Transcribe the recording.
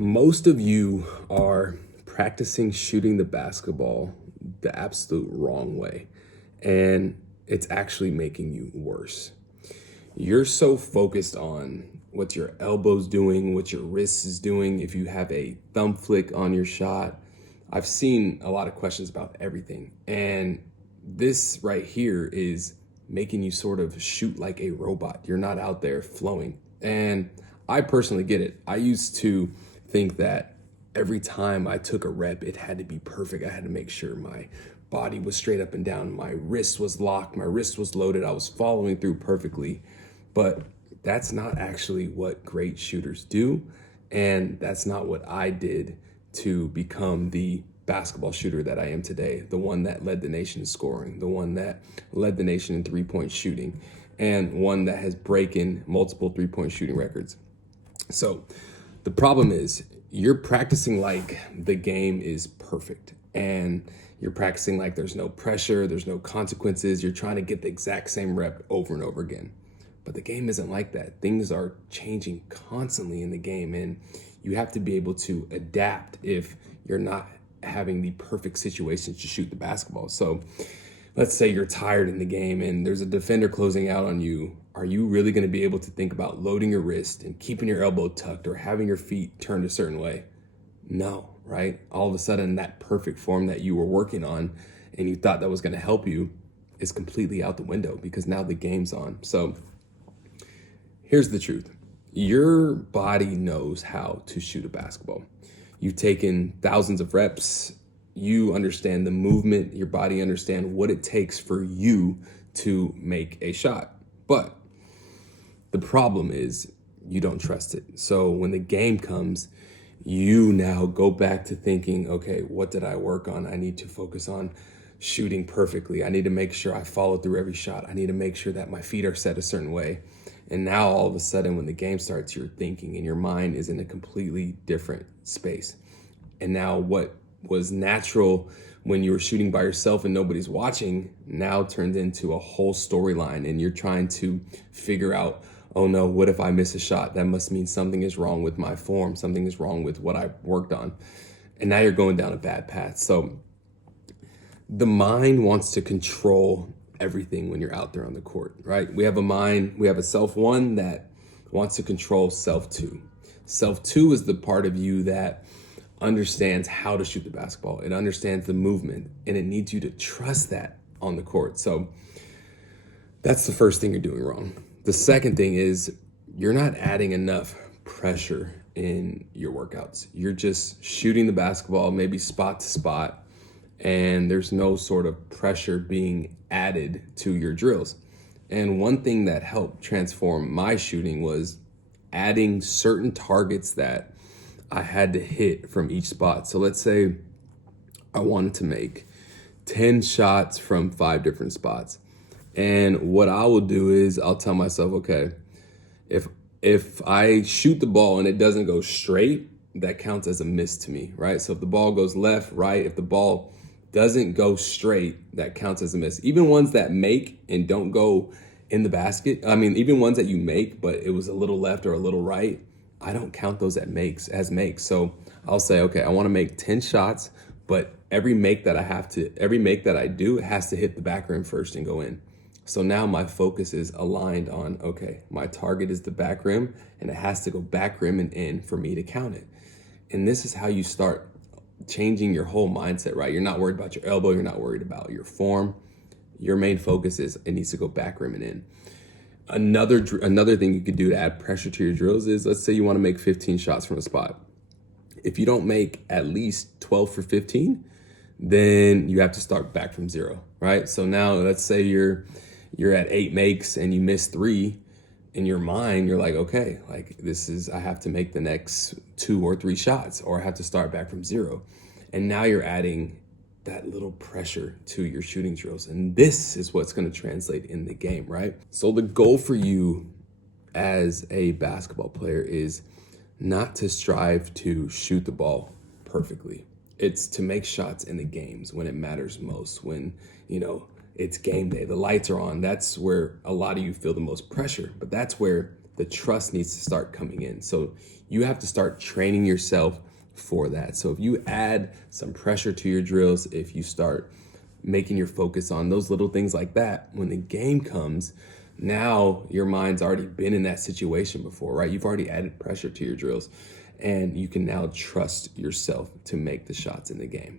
Most of you are practicing shooting the basketball the absolute wrong way, and it's actually making you worse. You're so focused on what your elbow's doing, what your wrist is doing, if you have a thumb flick on your shot. I've seen a lot of questions about everything, and this right here is making you sort of shoot like a robot. You're not out there flowing. And I personally get it. I used to think that every time I took a rep, it had to be perfect. I had to make sure my body was straight up and down, my wrist was locked, my wrist was loaded, I was following through perfectly. But that's not actually what great shooters do. And that's not what I did to become the basketball shooter that I am today, the one that led the nation in scoring, the one that led the nation in three-point shooting, and one that has broken multiple three-point shooting records. So the problem is you're practicing like the game is perfect, and you're practicing like there's no pressure, there's no consequences. You're trying to get the exact same rep over and over again. But the game isn't like that. Things are changing constantly in the game, and you have to be able to adapt if you're not having the perfect situations to shoot the basketball. So let's say you're tired in the game and there's a defender closing out on you. Are you really going to be able to think about loading your wrist and keeping your elbow tucked or having your feet turned a certain way? No, right? All of a sudden, that perfect form that you were working on and you thought that was going to help you is completely out the window because now the game's on. So here's the truth. Your body knows how to shoot a basketball. You've taken thousands of reps. You understand the movement. Your body understands what it takes for you to make a shot. But the problem is you don't trust it. So when the game comes, you now go back to thinking, okay, what did I work on? I need to focus on shooting perfectly. I need to make sure I follow through every shot. I need to make sure that my feet are set a certain way. And now all of a sudden when the game starts, you're thinking and your mind is in a completely different space. And now what was natural when you were shooting by yourself and nobody's watching now turns into a whole storyline, and you're trying to figure out, oh no, what if I miss a shot? That must mean something is wrong with my form. Something is wrong with what I worked on. And now you're going down a bad path. So the mind wants to control everything when you're out there on the court, right? We have a mind, we have a self one that wants to control self two. Self two is the part of you that understands how to shoot the basketball. It understands the movement, and it needs you to trust that on the court. So that's the first thing you're doing wrong. The second thing is you're not adding enough pressure in your workouts. You're just shooting the basketball, maybe spot to spot, and there's no sort of pressure being added to your drills. And one thing that helped transform my shooting was adding certain targets that I had to hit from each spot. So let's say I wanted to make 10 shots from 5 different spots. And what I will do is I'll tell myself, okay, if I shoot the ball and it doesn't go straight, that counts as a miss to me, right? So if the ball goes left, right, if the ball doesn't go straight, that counts as a miss. Even ones that make and don't go in the basket, even ones that you make, but it was a little left or a little right, I don't count those as makes. So I'll say, okay, I want to make 10 shots, but every make that I do, it has to hit the back rim first and go in. So now my focus is aligned on, okay, my target is the back rim and it has to go back rim and in for me to count it. And this is how you start changing your whole mindset, right? You're not worried about your elbow. You're not worried about your form. Your main focus is it needs to go back rim and in. Another thing you could do to add pressure to your drills is, let's say you want to make 15 shots from a spot. If you don't make at least 12 for 15, then you have to start back from zero, right? So now let's say you're at 8 makes and you miss 3. In your mind, you're like, okay, like I have to make the next 2 or 3 shots, or I have to start back from zero. And now you're adding that little pressure to your shooting drills. And this is what's going to translate in the game, right? So the goal for you as a basketball player is not to strive to shoot the ball perfectly. It's to make shots in the games when it matters most, when, it's game day, the lights are on. That's where a lot of you feel the most pressure, but that's where the trust needs to start coming in. So you have to start training yourself for that. So if you add some pressure to your drills, if you start making your focus on those little things like that, when the game comes, now your mind's already been in that situation before, right? You've already added pressure to your drills, and you can now trust yourself to make the shots in the game.